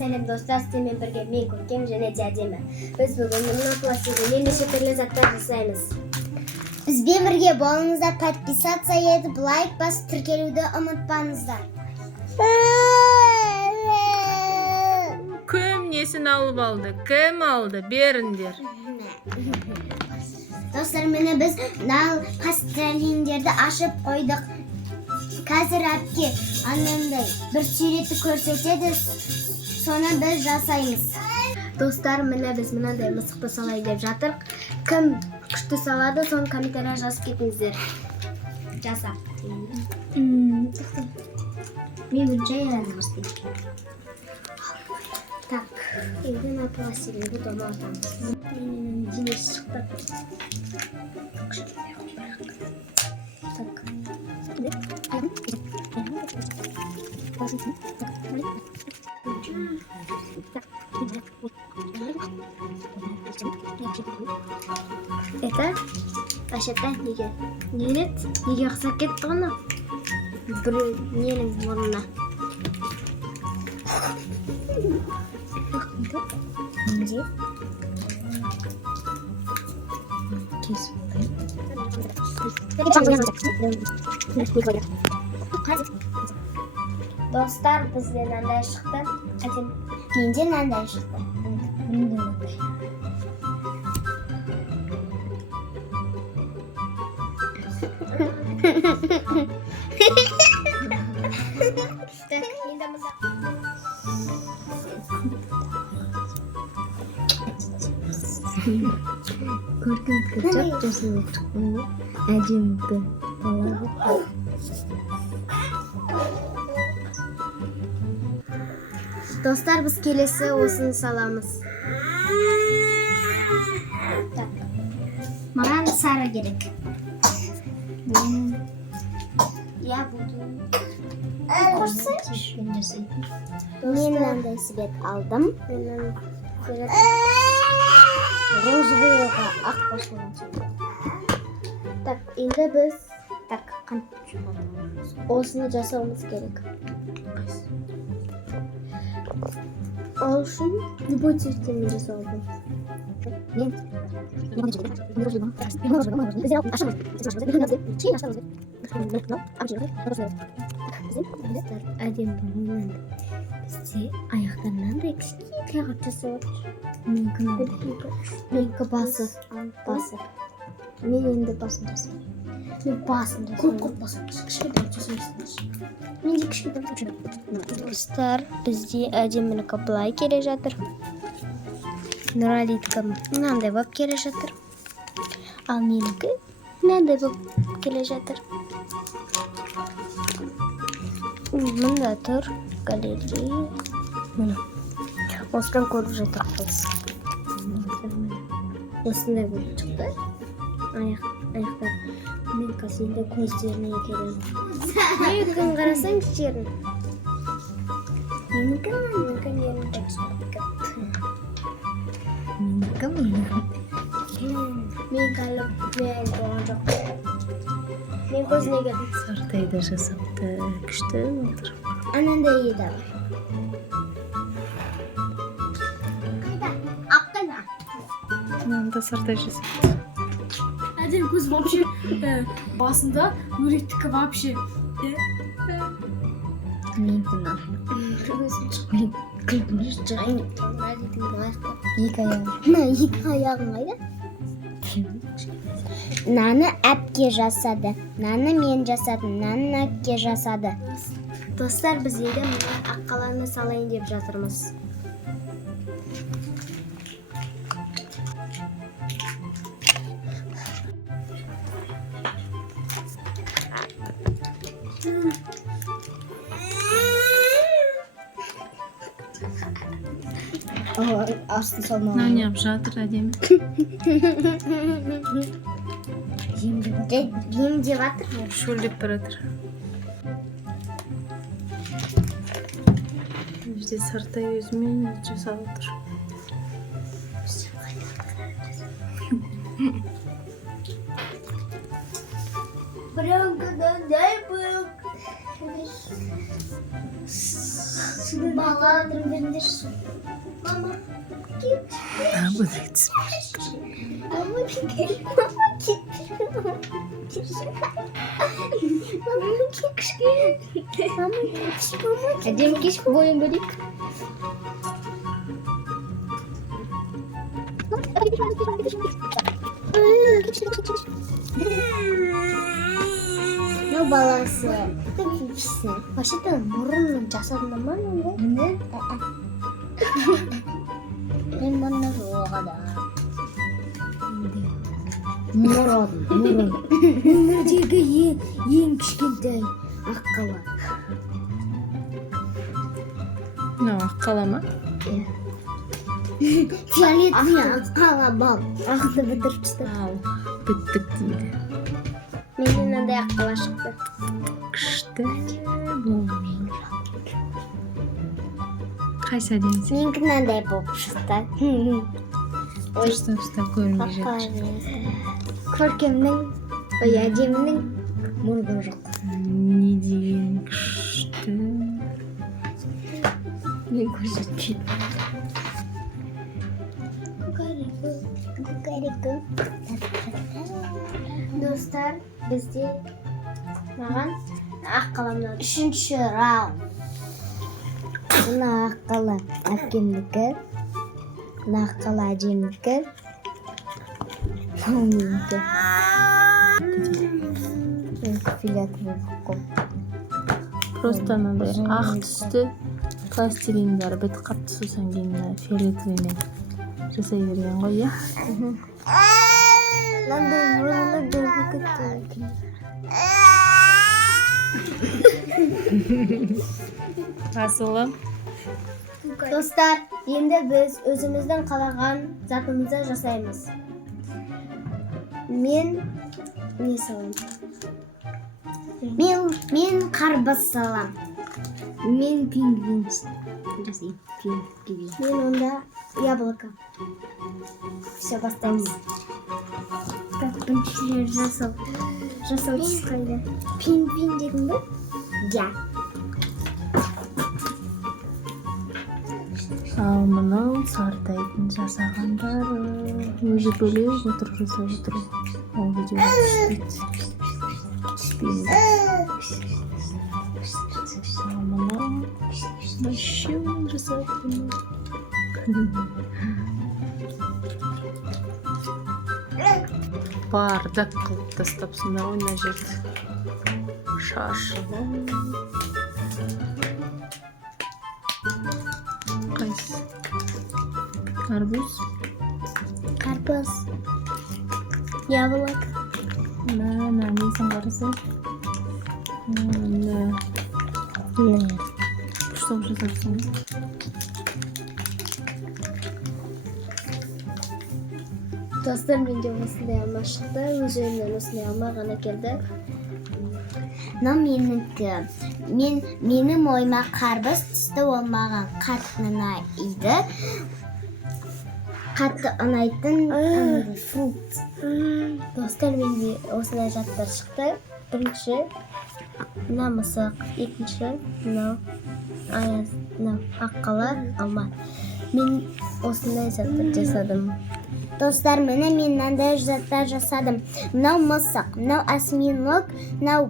Сәлем достар, сіздермен бірге мен Көркем және Дядема. Біз бүгін мына пластикадан неше түрлі заттар жасаймыз. Бізбен бірге болыңыздар, подписаться етіп, лайк басып тіркелуді ұмытпаңыздар. Кім несін алып алды? Кім алды? Беріңдер. Достар, мені біз нал пластилиндерді ашып қойдық. Қазір әпке анnemday бір суретті көрсетеді, соны біз жасаймыз. Достар, міне біз мынандай мысықты салайын деп жатыр. Кім күшті салады, соны комментария жазып кетіңіздер. Жаса. Мен бірінші аяғын бастайын. Так, енді мына пластилинді домалтамыз. Менің денесі шықты. Так. Это вообще-то неге қысап кетті ғана бір ненің орнына. Неге? Достар, бізден мынандай шықты. Менде мынандай шықты. Көркем кетчап жасап шыққан ғой. Әдемі. Достар, біз келесі осыны саламыз. Маған сары керек. Я буду. Қорсайшы. Мен мынандай свет алдым. Розовыйға ақ қосылған соң. Так, енді біз осыны жасауымыз керек. Ол үшін любой цветтермен жасауымыз. Әдемі болғаннан бізде аяқтарынан да кішкене қағат жасап отыр. Менікі басы. Мен енді басын жасаймын. Мен басын жасаймын. Көп басын кішкене жасаймыз. Менде кішкене достар, бізде әдемілікі былай келе жатыр. Нұралиткі мынандай болып келе жатыр. Ал менікі мынандай болып келе жатыр. Мында тұр галерея. Мына. Осыдан көріп жатыр қыз. Осындай болып шықты. Аяқтар. Мен қазірде көздеріне келемін. Менікін қарасаң жерін. Менікі мен қалып мен болған жоқ. Мен көзіне келдім. Сартайды жасапты, күшті отыр. Анандай еді бар. Мынанда сартай жасапты. Әдем көз вообще басында өреттікі вообще. Мен күнә. Мен күлгіш жағайын. Екі аяғың қайда? Наны әпке жасады. Наны мен жасадым. Наны әпке жасады. Достар, біз енді мына аққаланы салайын деп жатырмыз. Астын салмауы. Нәне жатыр әдемі. Ем деп жатыр. Шөлдеп баратыр. Бізде сартай өзімен жасап отыр. Bırakıdan bırak. Bala dırındır. Mama. Ha, bu da gitsin. Mama git. Adem kiş boyun bölük. Ne balası? Hepsi. Başıdan burunun casadında mı öyle? Ne? Ben bana o kadar. Murat. Ömürdeki en kichkintoy аққала. Ne var? Kalama. Fiyolетный аққала бал. Ақты бітіріп тастады. Al. Bittik deydi. Менен мынандай аққала шықты. İşte bu. Qaysi adamsın? Менікі мынандай болып шықты. Ұстап көрінбей жатыр. Көркемнің, әдемінің мұрны жоқ. Не деген күшті. Мен көрсеткен. Достар, бізде маған аққаламнан Үшінші раунд. мына аққала әпкемдікі, мына аққала әжемдікі, мынау менікі. Мен филиат болып қой. Просто мынандай ақ түсті пластилиндер бітіп қапты, сосын кейін фиолетовыймен жасай берген ғой, иә? Мынандай мұрны көріп кетті. Асылы. Достар, енді біз өзіміздің қалаған затымызды жасаймыз. Мен не салам? Мен қарбыз салам. Мен пингвин жасаймын. Мен онда яблоко. Все, бастаймыз. Так, біріншілер жасау қайда? Пингвин дедің бе? Я. Ал мынау Сартайдың жасағандары. Өзі бөлек отырып жасап отыр. Ол видео түспейді. Ал мынау машина жасап отыр. Бардак қылып тастапсыңдар ғой мына жерді. Шашылып. Қайсы? Арбуз? Карпыз. Яблоко. Мына несін қарасы? Мына ұштап жасапсың. Достар, менде осындай алма шықты. Өз үйімнен осындай алма ғана келді. Мынау менікі. Менің ойыма қарбыз түсті, ол маған қатты ұнайды. Қатты ұнайтын фрукт. Достар, менде осындай заттар шықты. Бірінші, мына мысық. Екінші, мынау аққала, алма. Мен осындай заттар жасадым. Достар, мен мынандай заттар жасадым. Мынау мысық, мынау осьминог, мынау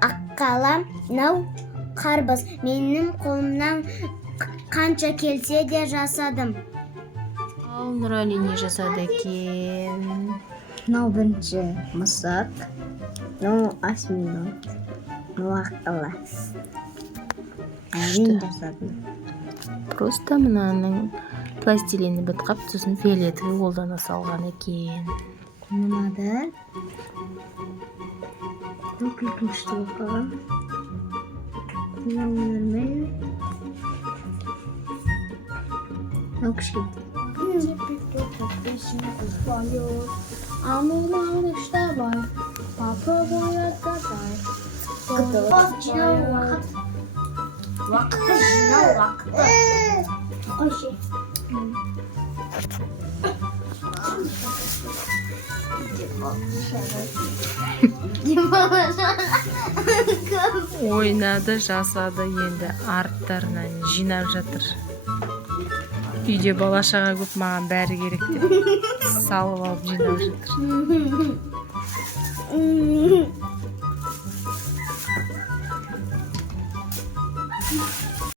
аққала, мынау қарбыз. Менің қолымнан қанша келсе де жасадым. Ал Нұрали не жасады екен? Мынау бірінші мысық, мынау осьминог, мынау аққала. Мен жасадым. Просто мынаның пластилині бітіп қап, сосын фиолетовый қолдана салған екен. Мынада өкілкіншті оқыған. Мынау өрмей. Мынау кішкентай. А ну малыш, давай, попробуй отгадай. Уақытты жинау, уақытты. Ойнады, жасады, енді арттарынан жинап жатыр. Үйде бала шаға көп, маған бәрі керек деп салып алып жинап жатыр.